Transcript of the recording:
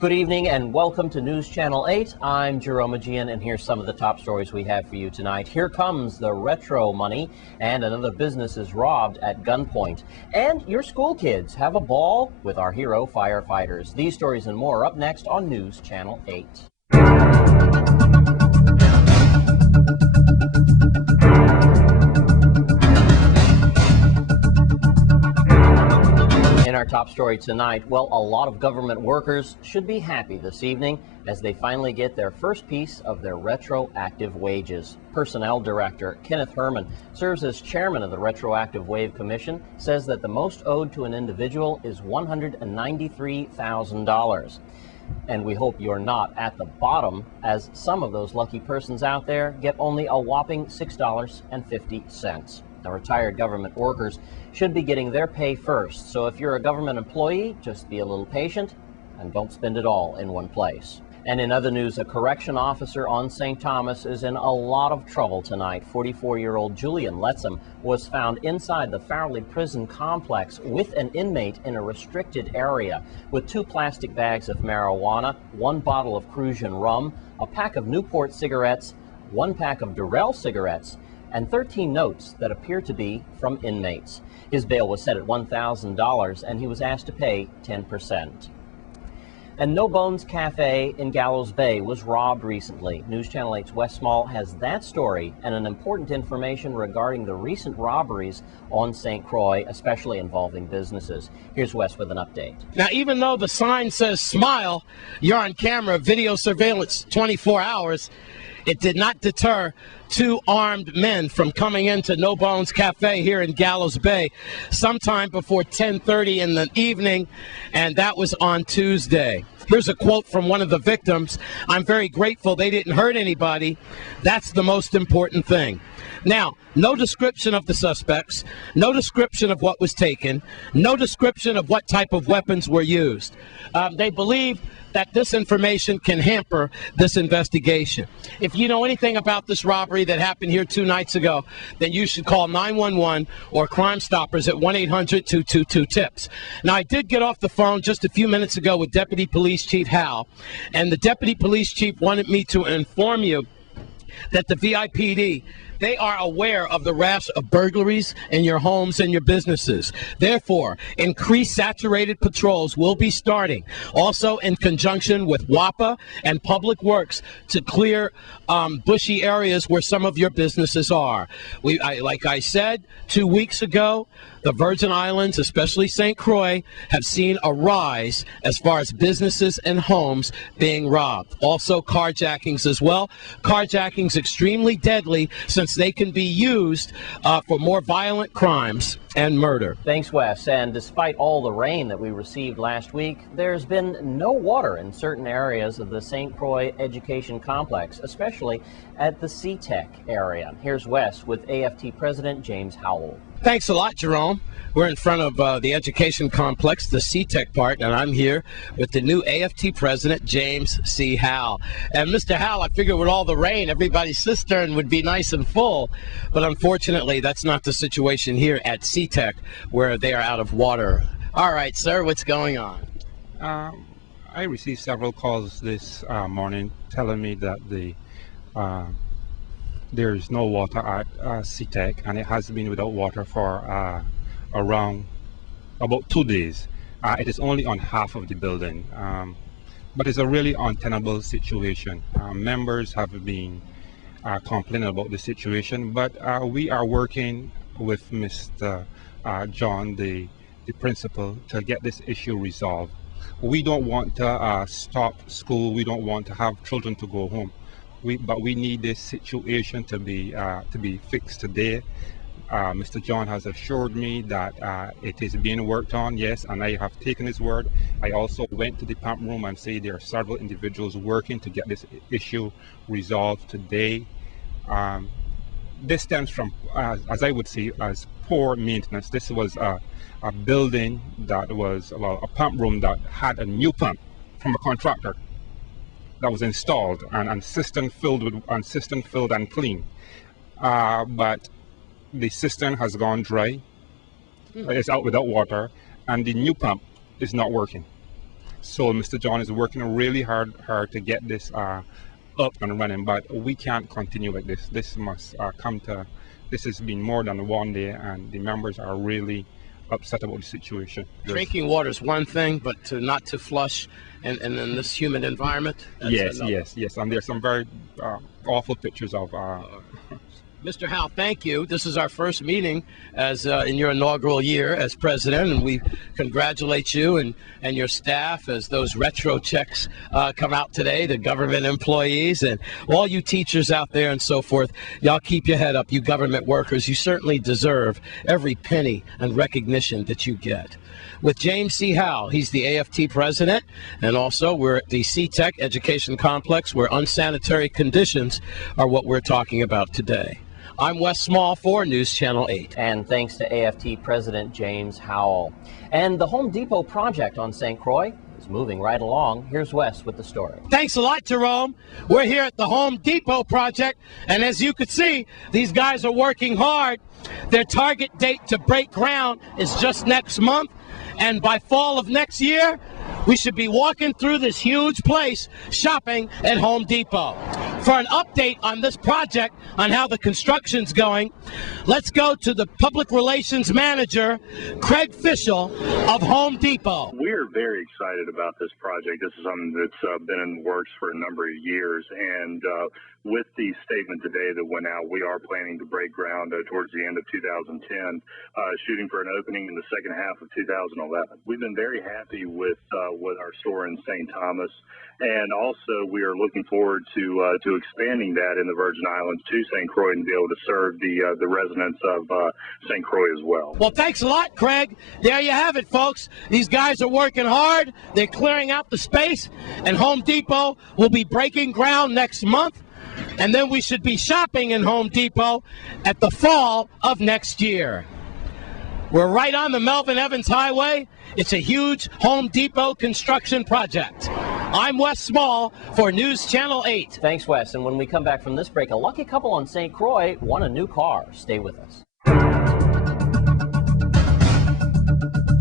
Good evening and welcome to News Channel 8. I'm Jerome Aegean, and here's some of the top stories we have for you tonight. Here comes the retro money, and another business is robbed at gunpoint. And your school kids have a ball with our hero firefighters. These stories and more up next on News Channel 8. In our top story tonight, well, a lot of government workers should be happy this evening as they finally get their first piece of their retroactive wages. Personnel Director Kenneth Herman serves as chairman of the Retroactive Wage Commission, says that the most owed to an individual is $193,000. And we hope you're not at the bottom, as some of those lucky persons out there get only a whopping $6.50. Now, retired government workers should be getting their pay first. So if you're a government employee, just be a little patient and don't spend it all in one place. And in other news, a correction officer on St. Thomas is in a lot of trouble tonight. 44-year-old Julian Lettsam was found inside the Farley prison complex with an inmate in a restricted area with 2 plastic bags of marijuana, 1 bottle of Crucian rum, a pack of Newport cigarettes, 1 pack of Durrell cigarettes, and 13 notes that appear to be from inmates. His bail was set at $1,000 and he was asked to pay 10%. And No Bones Cafe in Gallows Bay was robbed recently. News Channel 8's Wes Small has that story and an important information regarding the recent robberies on St. Croix, especially involving businesses. Here's Wes with an update. Now, even though the sign says smile, you're on camera, video surveillance 24 hours, it did not deter 2 armed men from coming into No Bones Cafe here in Gallows Bay sometime before 10:30 in the evening, and that was on Tuesday. Here's a quote from one of the victims. "I'm very grateful they didn't hurt anybody. That's the most important thing." Now, no description of the suspects, no description of what was taken, no description of what type of weapons were used. They believe that this information can hamper this investigation. If you know anything about this robbery that happened here 2 nights ago, then you should call 911 or Crime Stoppers at 1-800-222-TIPS. Now, I did get off the phone just a few minutes ago with Deputy Police Chief Hal, and the Deputy Police Chief wanted me to inform you that the VIPD, they are aware of the rash of burglaries in your homes and your businesses. Therefore, increased saturated patrols will be starting, also in conjunction with WAPA and Public Works, to clear bushy areas where some of your businesses are. Like I said 2 weeks ago, the Virgin Islands, especially St. Croix, have seen a rise as far as businesses and homes being robbed. Also carjackings as well. Carjackings extremely deadly since they can be used for more violent crimes and murder. Thanks, Wes. And despite all the rain that we received last week, there's been no water in certain areas of the St. Croix Education Complex, especially at the CTEC area. Here's Wes with AFT President James Howell. Thanks a lot, Jerome. We're in front of the education complex, the CTEC part, and I'm here with the new AFT President, James C. Howell. And Mr. Howell, I figured with all the rain, everybody's cistern would be nice and full, but unfortunately, that's not the situation here at CTEC, where they are out of water. All right, sir, what's going on? I received several calls this morning telling me that there is no water at CTEC, and it has been without water for around about 2 days. It is only on half of the building, but it's a really untenable situation. Members have been complaining about the situation, but we are working with Mr. John, the principal, to get this issue resolved. We don't want to stop school. We don't want to have children to go home. But we need this situation to be fixed today. Mr. John has assured me that it is being worked on, yes, and I have taken his word. I also went to the pump room and say there are several individuals working to get this issue resolved today. This stems from, as I would say, as poor maintenance. This was a building that was, well, a pump room that had a new pump from a contractor that was installed and cistern filled and clean, but the cistern has gone dry. It's out without water, and the new pump is not working. So Mr. John is working really hard to get this up and running, but we can't continue like this. This must this has been more than one day, and the members are really upset about the situation. Drinking water is one thing, but not to flush and in this humid environment? Yes, and there's some very awful pictures of Mr. Howe, thank you. This is our first meeting as in your inaugural year as president, and we congratulate you and your staff as those retro checks come out today, the government employees and all you teachers out there and so forth. Y'all keep your head up, you government workers. You certainly deserve every penny and recognition that you get. With James C. Howe, he's the AFT president, and also we're at the C-Tech Education Complex where unsanitary conditions are what we're talking about today. I'm Wes Small for News Channel 8. And thanks to AFT President James Howell. And the Home Depot project on St. Croix is moving right along. Here's Wes with the story. Thanks a lot, Jerome. We're here at the Home Depot project, and as you can see, these guys are working hard. Their target date to break ground is just next month, and by fall of next year, we should be walking through this huge place shopping at Home Depot. For an update on this project, on how the construction's going, let's go to the public relations manager, Craig Fischel of Home Depot. We're very excited about this project. This is something that's been in the works for a number of years, and with the statement today that went out, we are planning to break ground towards the end of 2010, shooting for an opening in the second half of 2011. We've been very happy with our store in St. Thomas, and also we are looking forward to expanding that in the Virgin Islands to St. Croix and be able to serve the residents of St. Croix as well. Well, thanks a lot, Craig. There you have it, folks. These guys are working hard. They're clearing out the space, and Home Depot will be breaking ground next month. And then we should be shopping in Home Depot at the fall of next year. We're right on the Melvin Evans Highway. It's a huge Home Depot construction project. I'm Wes Small for News Channel 8. Thanks, Wes. And when we come back from this break, a lucky couple on St. Croix won a new car. Stay with us.